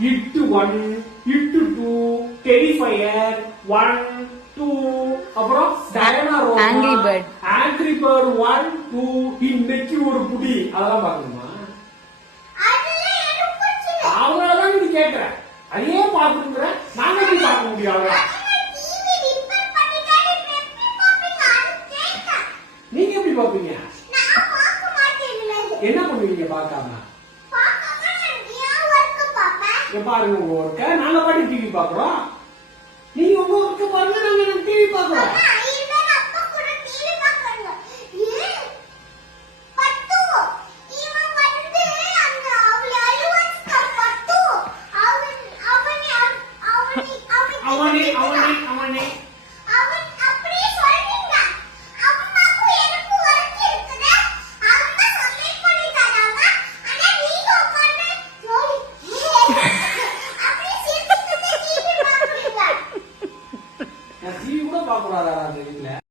இட்டு 1 இட்டு 2 டெரிஃபயர் 1 2 அப்புறம் டயனா ரோமா ஆங்கிரி பேர்ட் 1 2 இன்னைக்கு ஒரு புடி அதெல்லாம் பாக்கணுமா அவ்வளவுதான் நீ கேக்குற அதையே பாத்துக்கிற நாங்க எப்படி பார்க்க முடியும் அவ்வளவு நீங்க எப்படி பாப்பீங்க என்ன பண்ணுவீங்க பார்க்காம பாருங்க உங்க ஒர்க்க நாங்க பாட்டு டிவி பாக்குறோம் நீங்க உங்க ஒர்க்க பாருங்க நாங்க டிவி பாக்குறோம்